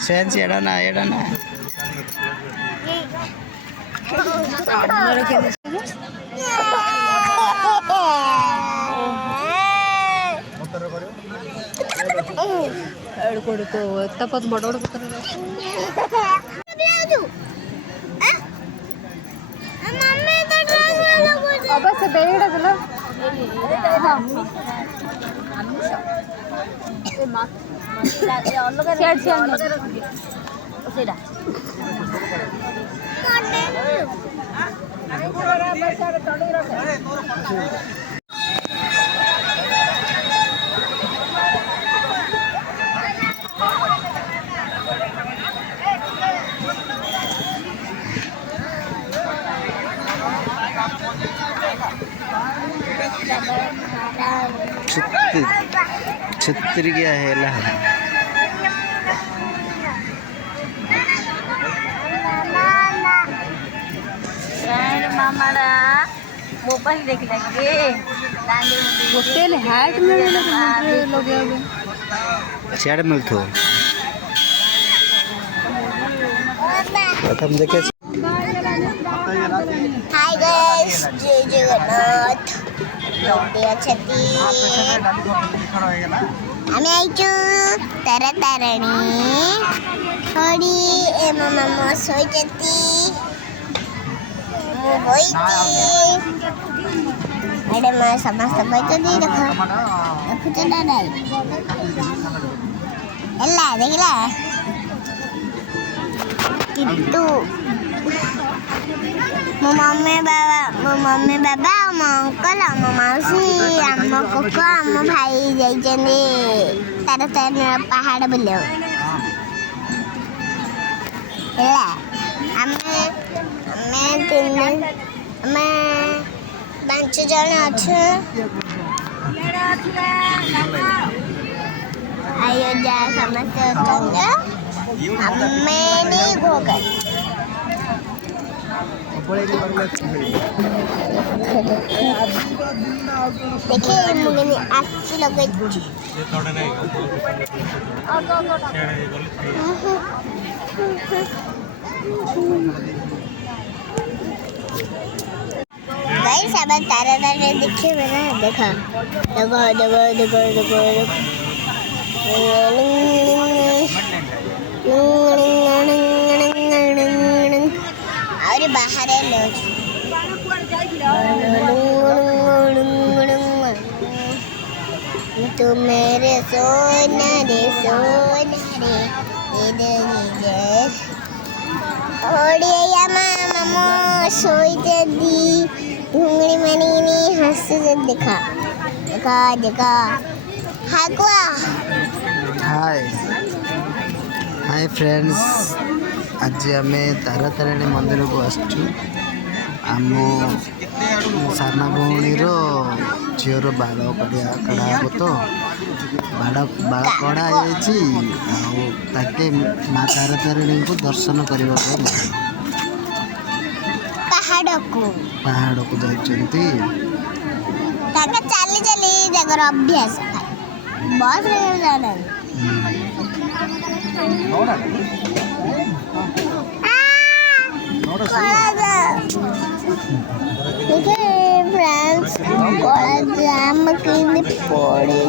Sense एडाना एडाना కొడుకు తప్పదు బడోడు ଅବଶ୍ୟ ବେଗଟା ଦେଲ ସେଇଟା छत्तर गया है ला मामाड़ा मोबाइल देख लेंगे होटल हैट में लगे सियाड़ मिलथो प्रथम देखे हाय गाइस जय जगन्नाथ छती আমি আইছু তারা তারাণী হরি এ মামা সইজতি মু বইছি আরে মা সমস্ত বইছি দেখো দেখুছ না নাই এলা দেখিলা কিন্তু ମୋ ମମ୍ମି ବାବା ମୋ ଅଙ୍କଲ ମୋ ମାଉସୀ ଆମ କୋକ ଆମ ଭାଇ ଯାଇଛନ୍ତି ତାର ପାହାଡ଼ ବୁଲିବାକୁ ହେଲା ଆମେ 5 ଜଣ ଅଛୁ ଆୟୋଜା ସମସ୍ତେ ଅଛନ୍ତି ଆମେ ଘୋଗା देखिए मुझे अच्छी लगे गाइस अब तारा तारा देखिए ना देखो देखो देखो देखो देखो और बाहर तू मेरे सोना रे ओडिया मामा सोई जदी घुंगड़ी मनी हंस देखा देखा देखा हाकुआ हाय हाय फ्रेंड्स आज आम तारा तारिणी मंदिर को आसचु आम साना भौणीर झीवर बाड़ कड़ा हे तो बाड़ कड़ा ताके माँ तारा तारिणी को दर्शन करने पहाड़ को जाती चली चली जगह अभ्यास बस जाना फ्रेंड्स जाम के पड़े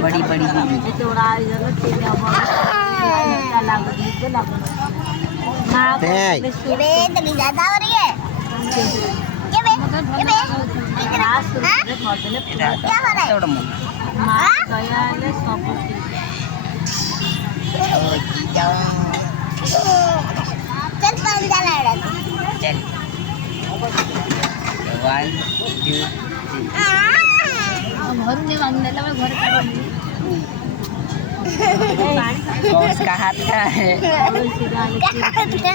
बड़ी बड़ी दीदी ये तभी ज्यादा हो रही है ये बे हाँ? क्या हो रहा है चल पंजा लड़ा चल 1 2 घर नहीं बांधलेला मैं घर का हाथ का है क्या